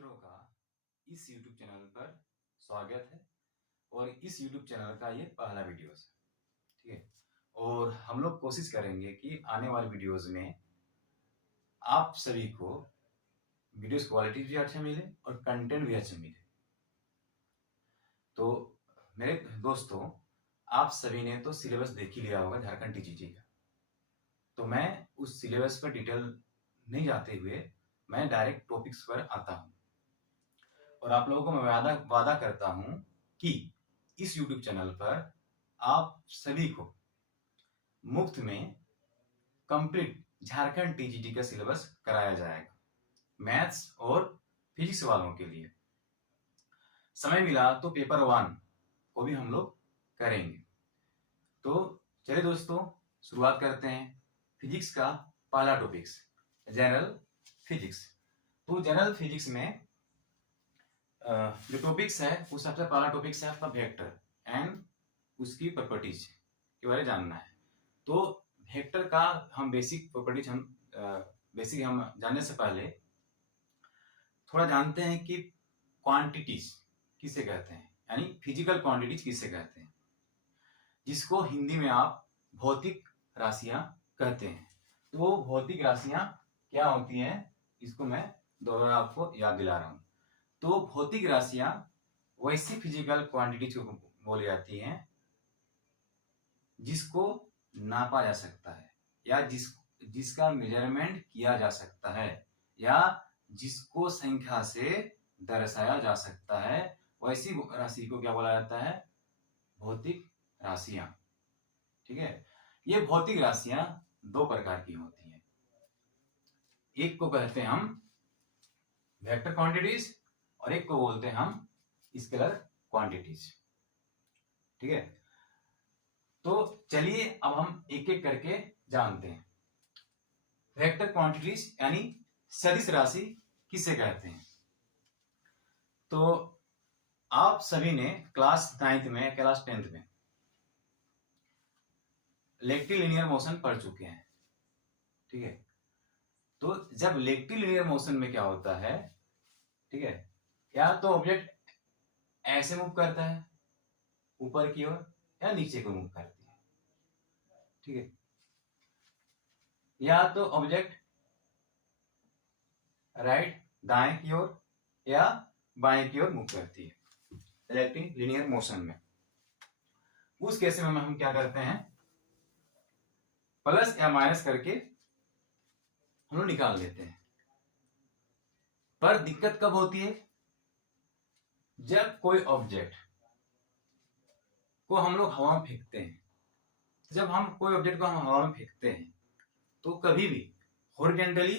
मित्रों का इस YouTube चैनल पर स्वागत है और इस YouTube चैनल का ये पहला वीडियो है। ठीक है, और हम लोग कोशिश करेंगे कि आने वाले वीडियोस में आप सभी को वीडियोस क्वालिटी भी अच्छा मिले और कंटेंट भी अच्छा मिले। तो मेरे दोस्तों, आप सभी ने तो सिलेबस देख ही लिया होगा झारखंड टीजीटी का, तो मैं उस सिलेबस पर डिटेल नहीं जाते हुए मैं डायरेक्ट टॉपिक्स पर आता हूँ और आप लोगों को मैं वादा करता हूं कि इस YouTube चैनल पर आप सभी को मुफ्त में कंप्लीट झारखंड टीजीटी का सिलेबस कराया जाएगा, मैथ्स और फिजिक्स वालों के लिए। समय मिला तो पेपर 1 को भी हम लोग करेंगे। तो चलिए दोस्तों, शुरुआत करते हैं। फिजिक्स का पहला टॉपिक्स जनरल फिजिक्स। तो जनरल फिजिक्स में जो टॉपिक्स है वो सबसे पहला टॉपिक्स है आपका वेक्टर एंड उसकी प्रॉपर्टीज के बारे में जानना है। तो वेक्टर का हम बेसिक प्रॉपर्टीज हम जानने से पहले थोड़ा जानते हैं कि क्वांटिटीज किसे कहते हैं, यानी फिजिकल क्वांटिटीज किसे कहते हैं, जिसको हिंदी में आप भौतिक राशियां कहते हैं। तो भौतिक राशियां क्या होती हैं, इसको मैं दोबारा आपको याद दिला रहा हूं। तो भौतिक राशियां वैसी फिजिकल क्वांटिटीज को बोली जाती हैं जिसको नापा जा सकता है या जिसका मेजरमेंट किया जा सकता है या जिसको संख्या से दर्शाया जा सकता है, वैसी राशि को क्या बोला जाता है, भौतिक राशियां। ठीक है, ये भौतिक राशियां दो प्रकार की होती हैं। एक को कहते हैं हम वेक्टर क्वांटिटीज और एक को बोलते हैं हम स्केलर क्वांटिटीज। ठीक है, तो चलिए अब हम एक एक करके जानते हैं। वेक्टर क्वांटिटीज यानी सदिश राशि किसे कहते हैं। तो आप सभी ने क्लास 9th में, क्लास 10th में रेक्टिलिनियर मोशन पढ़ चुके हैं। ठीक है, तो जब रेक्टिलिनियर मोशन में क्या होता है, ठीक है, या तो ऑब्जेक्ट ऐसे मूव करता है ऊपर की ओर या नीचे को मूव करती है। ठीक है, या तो ऑब्जेक्ट राइट दाएं की ओर या बाएं की ओर मूव करती है रेक्टिलिनियर मोशन में। उस केस में हम क्या करते हैं, प्लस या माइनस करके हम लोग निकाल लेते हैं। पर दिक्कत कब होती है, जब कोई ऑब्जेक्ट को हम लोग हवा में फेंकते हैं। जब हम कोई ऑब्जेक्ट को हम हवा में फेंकते हैं तो कभी भी हॉरिजॉन्टली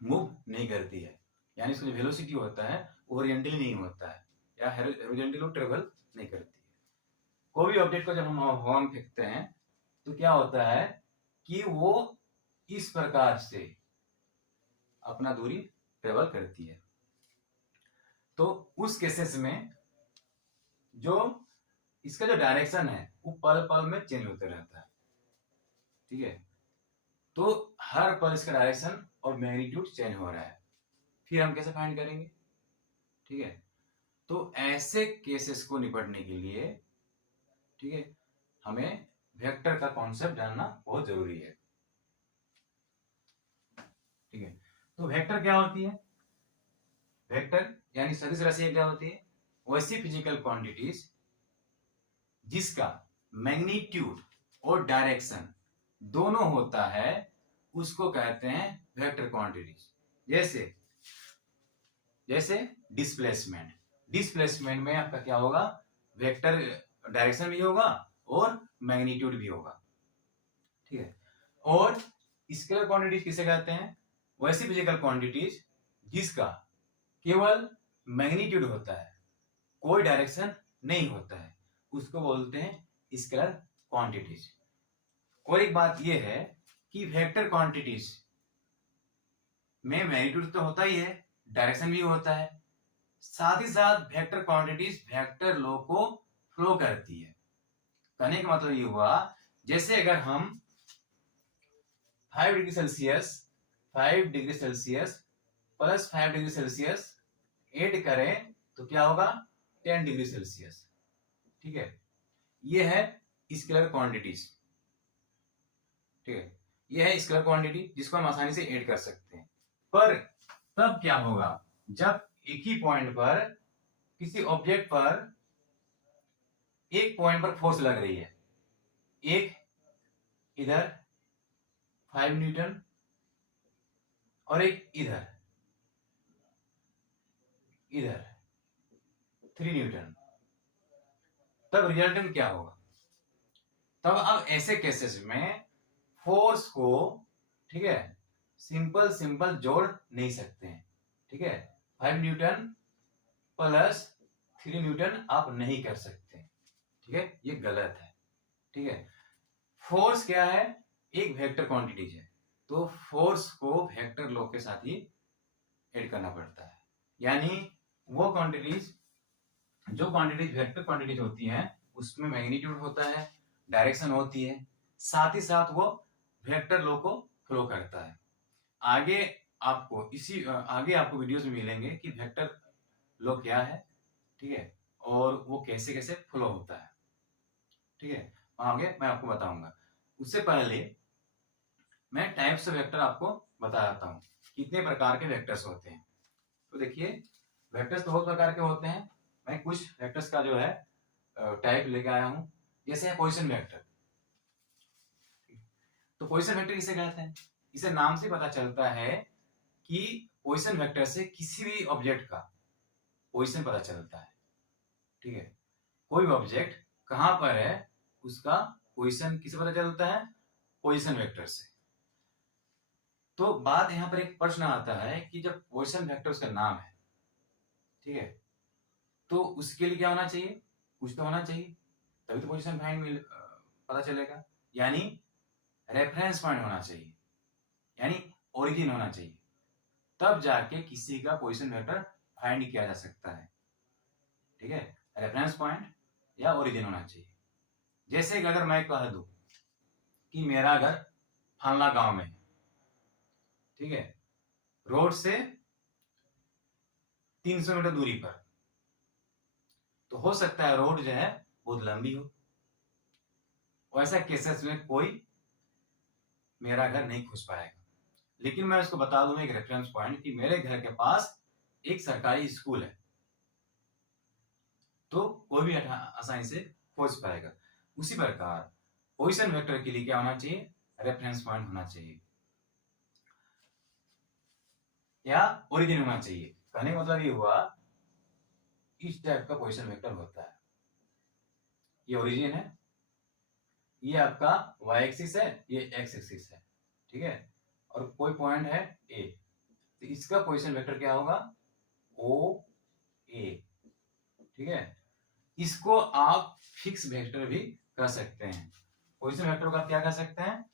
मूव नहीं करती है, यानी इसका जो वेलोसिटी होता है वो हॉरिजॉन्टली नहीं होता है या हॉरिजॉन्टली ट्रेवल नहीं करती है। कोई भी ऑब्जेक्ट को जब हम हवा में फेंकते हैं तो क्या होता है कि वो इस प्रकार से अपना दूरी ट्रेवल करती है। तो उस केसेस में जो इसका जो डायरेक्शन है वो पल पल में चेंज होते रहता है। ठीक है, तो हर पल इसका डायरेक्शन और मैग्नीट्यूड चेंज हो रहा है। फिर हम कैसे फाइंड करेंगे। ठीक है, तो ऐसे केसेस को निपटने के लिए, ठीक है, हमें वेक्टर का कॉन्सेप्ट जानना बहुत जरूरी है। ठीक है, तो वेक्टर क्या होती है, वेक्टर यानी सदिश राशि क्या होती है, वैसी फिजिकल क्वांटिटीज जिसका मैग्नीट्यूड और डायरेक्शन दोनों होता है, उसको कहते हैं वेक्टर क्वांटिटीज। जैसे डिस्प्लेसमेंट में आपका क्या होगा, वेक्टर डायरेक्शन भी होगा और मैग्नीट्यूड भी होगा। ठीक है, और स्केलर क्वांटिटीज किसे कहते हैं, वैसी फिजिकल क्वांटिटीज जिसका केवल मैग्नीट्यूड होता है, कोई डायरेक्शन नहीं होता है, उसको बोलते हैं स्केलर क्वांटिटीज। और एक बात यह है कि वेक्टर क्वांटिटीज में मैग्नीट्यूड तो होता ही है, डायरेक्शन भी होता है, साथ ही साथ वेक्टर क्वांटिटीज वेक्टर लॉ को फ्लो करती है। कहने का मतलब ये हुआ, जैसे अगर हम 5 degree Celsius plus 5 degree Celsius add करें तो क्या होगा 10 डिग्री सेल्सियस। ठीक है, ये है स्केलर क्वांटिटीज। ठीक है, ये है स्केलर क्वांटिटी जिसको हम आसानी से ऐड कर सकते हैं। पर तब क्या होगा जब एक ही पॉइंट पर किसी ऑब्जेक्ट पर एक पॉइंट पर फोर्स लग रही है, एक इधर 5 न्यूटन और एक इधर 3 न्यूटन, तब रिजल्टेंट क्या होगा? तब अब ऐसे केसेस में फोर्स को, ठीक है, सिंपल जोड़ नहीं सकते हैं। ठीक है, 5 न्यूटन प्लस 3 न्यूटन आप नहीं कर सकते। ठीक है, ये गलत है। ठीक है, फोर्स क्या है? एक वेक्टर क्वांटिटीज है, तो फोर्स को वेक्टर लॉ के साथ ही ऐड करना पड़ता है। यानी वो क्वांटिटीज, जो क्वांटिटीज वेक्टर क्वांटिटीज होती हैं उसमें मैग्नीट्यूड होता है, डायरेक्शन होती है, साथ ही साथ वो वेक्टर लॉ को फ्लो करता है। आगे आपको वीडियोस में मिलेंगे कि वेक्टर लॉ क्या है, ठीक है, और वो कैसे कैसे फ्लो होता है। ठीक है, आगे मैं आपको बताऊंगा। उससे पहले मैं टाइप्स ऑफ वेक्टर आपको बताता हूँ, कितने प्रकार के वेक्टर्स होते हैं। तो देखिए, वेक्टर्स तो बहुत प्रकार के होते हैं। मैं कुछ वेक्टर्स का जो है टाइप लेके आया हूँ। जैसे है पोजीशन वेक्टर। तो पोजीशन वेक्टर किसे कहते हैं? इसे नाम से पता चलता है कि पोजीशन वेक्टर से किसी भी ऑब्जेक्ट का पोजीशन पता चलता है। ठीक है, कोई भी ऑब्जेक्ट कहां पर है उसका पोजीशन किसे पता चलता है? पोजीशन वेक्टर से। तो बात यहां पर एक प्रश्न आता है कि जब पोजीशन वेक्टर उसका नाम है, ठीक है, तो उसके लिए क्या होना चाहिए? कुछ तो होना चाहिए, तभी तो पोजीशन पता चलेगा। यानी रेफरेंस पॉइंट होना चाहिए, यानी ओरिजिन होना चाहिए, तब जाके किसी का पोजीशन वेक्टर फाइंड किया जा सकता है। ठीक है, रेफरेंस पॉइंट या ओरिजिन होना चाहिए। जैसे कि अगर मैं कह दूं कि मेरा घर फलना गांव में है, ठीक है, रोड से 300 मीटर दूरी पर, तो हो सकता है रोड जो है बहुत लंबी हो, वैसा केसेस में कोई मेरा घर नहीं खुश पाएगा। लेकिन मैं उसको बता दूं एक रेफरेंस पॉइंट कि मेरे घर के पास एक सरकारी स्कूल है, तो कोई भी आसानी से खोज पाएगा। उसी प्रकार पोजीशन वेक्टर के लिए क्या होना चाहिए? रेफरेंस पॉइंट होना चाहिए या ओरिजिन होना चाहिए। कहने का मतलब ये हुआ, इस टाइप का पोजीशन वेक्टर होता है। ये ओरिजिन है, ये आपका y एक्सिस है, ये x एक्सिस है। ठीक है, और कोई पॉइंट है a, तो इसका पोजीशन वेक्टर क्या होगा? o a। ठीक है, इसको आप फिक्स वेक्टर भी कह सकते हैं। पोजीशन वेक्टर का क्या कह सकते हैं?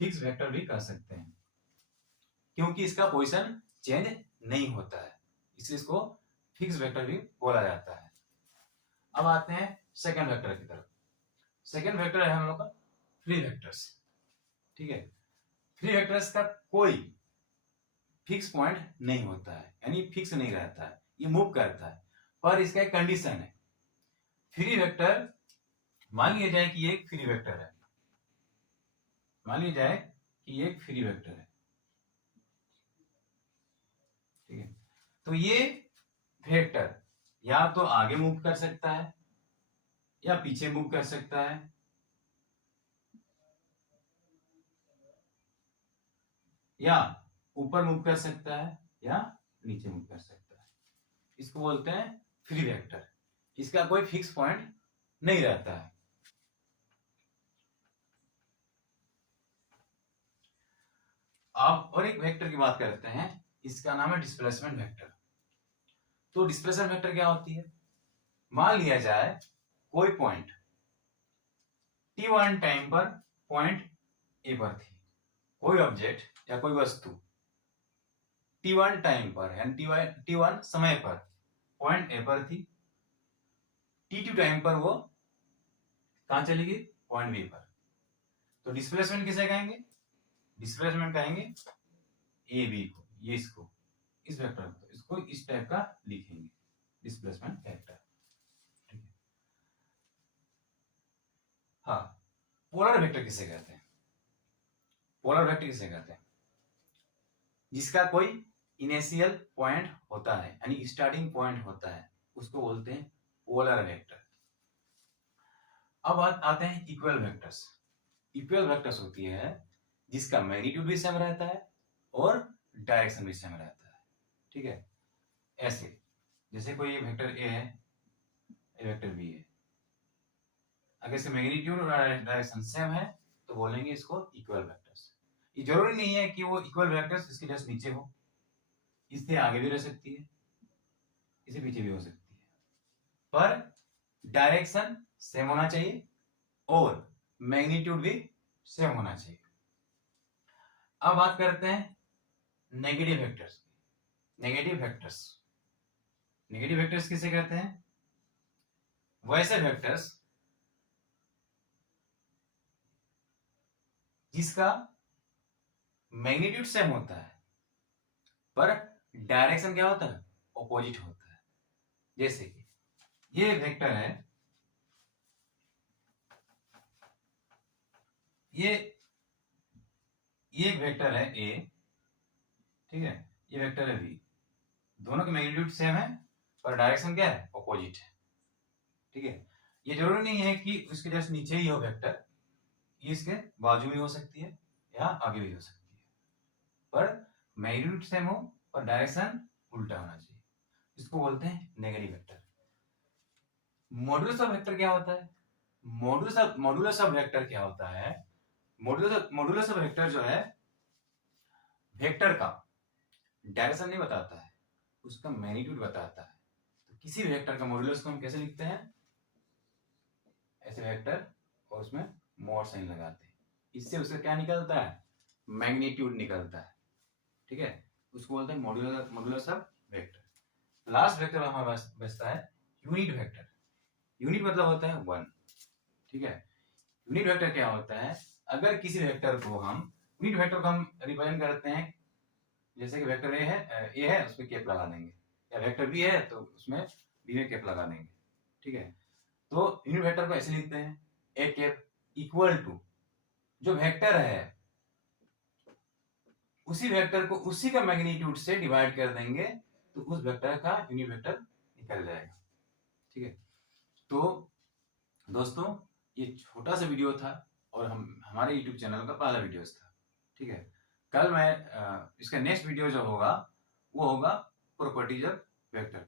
फिक्स वेक्टर भी कह सकते हैं, क्योंकि इसका पोजीशन चेंज नहीं होता है, इसलिए इसको फिक्स वेक्टर भी बोला जाता है। अब आते हैं सेकंड वेक्टर की तरफ। सेकंड वेक्टर है हम लोग का फ्री वेक्टर्स। ठीक है, फ्री वेक्टर्स का कोई फिक्स पॉइंट नहीं होता है, यानी फिक्स नहीं रहता है, ये मूव करता है। पर इसका एक कंडीशन है। फ्री वेक्टर, मान लिया जाए कि ये एक फ्री वेक्टर है, मान लिया जाए कि ये एक फ्री वेक्टर है। ठीक है, तो ये वेक्टर या तो आगे मूव कर सकता है या पीछे मूव कर सकता है, या ऊपर मूव कर सकता है या नीचे मूव कर सकता है। इसको बोलते हैं फ्री वेक्टर। इसका कोई फिक्स पॉइंट नहीं रहता है। आप और एक वेक्टर की बात करते हैं, इसका नाम है डिस्प्लेसमेंट वेक्टर। तो डिस्प्लेसमेंट वेक्टर क्या होती है? मान लिया जाए कोई पॉइंट t1 टाइम पर पॉइंट ए पर थी, कोई ऑब्जेक्ट या कोई वस्तु t1 टाइम पर यानी t1 समय पर पॉइंट ए पर थी, t2 टाइम पर वो कहां चली गई? पॉइंट बी पर। तो डिस्प्लेसमेंट किसे कहेंगे? डिस्प्लेसमेंट कहेंगे ए बी को, ये इसको, इस वेक्टर को, इसको इस टाइप का लिखेंगे, डिस्प्लेसमेंट वेक्टर। ठीक है। हाँ, पोलर वेक्टर किसे कहते हैं? पोलर वेक्टर किसे कहते हैं? जिसका कोई इनिशियल पॉइंट होता है, यानी स्टार्टिंग पॉइंट होता है, उसको बोलते हैं पोलर वेक्टर। अब आते हैं इक्वल वेक्टर्स। इक्वल वेक्टर्स होती है जिसका मैग्नीट्यूड भी सेम रहता है और डायरेक्शन भी सेम रहता है। ठीक है। ऐसे जैसे कोई ये वेक्टर ए है, ये वेक्टर बी है, अगर इसका मैग्नीट्यूड और डायरेक्शन सेम है तो बोलेंगे इसको इक्वल वेक्टर्स। ये जरूरी नहीं है कि वो इक्वल वेक्टर्स इसके जस्ट नीचे हो, इससे आगे भी रह सकती है, इससे पीछे भी हो सकती है, पर डायरेक्शन सेम होना चाहिए और मैग्नीट्यूड भी सेम होना चाहिए। अब बात करते हैं negative vectors. Negative vectors, negative vectors किसे कहते हैं? वैसे वेक्टर्स जिसका मैग्नीट्यूड सेम होता है पर डायरेक्शन क्या होता है? ऑपोजिट होता है। जैसे कि ये वेक्टर है, ये एक वेक्टर है ए, ठीक है, ये वेक्टर है बी, दोनों के मैग्नीट्यूड सेम है पर डायरेक्शन क्या है? ऑपोजिट है। ठीक है। ये जरूरी नहीं है कि उसके जस्ट नीचे ही हो वेक्टर, ये इसके बाजू में हो सकती है या आगे भी हो सकती है, पर मैग्नीट्यूड सेम हो और डायरेक्शन उल्टा होना चाहिए, इसको बोलते हैं negative vector. Modulus of vector क्या होता है? मॉड्यूलस ऑफ वेक्टर क्या होता है? मॉड्यूलस ऑफ वेक्टर जो है, वेक्टर का डायरेक्शन नहीं बताता है, उसका मैग्नीट्यूड बताता है। तो किसी वेक्टर का मॉड्यूलस को हम कैसे लिखते हैं? ऐसे वेक्टर और उसमें मॉड साइन लगाते हैं, इससे उसका क्या निकलता है? मैग्नीट्यूड निकलता है। ठीक है, उसको बोलते हैं modulus of vector. Last vector हमारे पास बचता है यूनिट वेक्टर। यूनिट मतलब होता है 1। ठीक है। यूनिट वेक्टर क्या होता है? अगर किसी वेक्टर को हम, यूनिट वेक्टर को हम रिप्रेजेंट करते हैं, जैसे कि वेक्टर ए है उस पर कैप लगा देंगे, या वेक्टर बी है तो उसमें बी में कैप लगा देंगे। ठीक है। तो यूनिट वेक्टर को ऐसे लिखते हैं, ए कैप इक्वल टू जो वेक्टर है उसी वेक्टर को उसी का मैग्नीट्यूड से डिवाइड कर देंगे तो उस वेक्टर का यूनिट वेक्टर निकल जाएगा। ठीक है। तो दोस्तों, ये छोटा सा वीडियो था और हमारे YouTube चैनल का पहला वीडियो था। ठीक है। कल मैं इसका नेक्स्ट वीडियो जो होगा वो होगा प्रॉपर्टीज ऑफ वेक्टर।